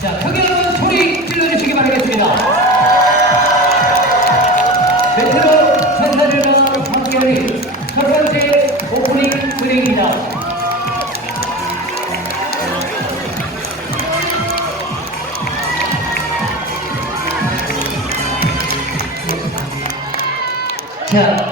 자, 크게 한번 소리 질러주시기 바라겠습니다. 메트로 천사들과 함께하는 첫 번째 오프닝 무대입니다. 자,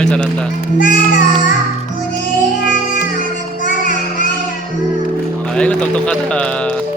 말 잘한다. 아이고 아, 똑똑하다.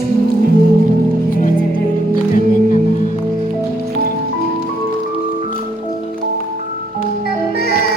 Thank you.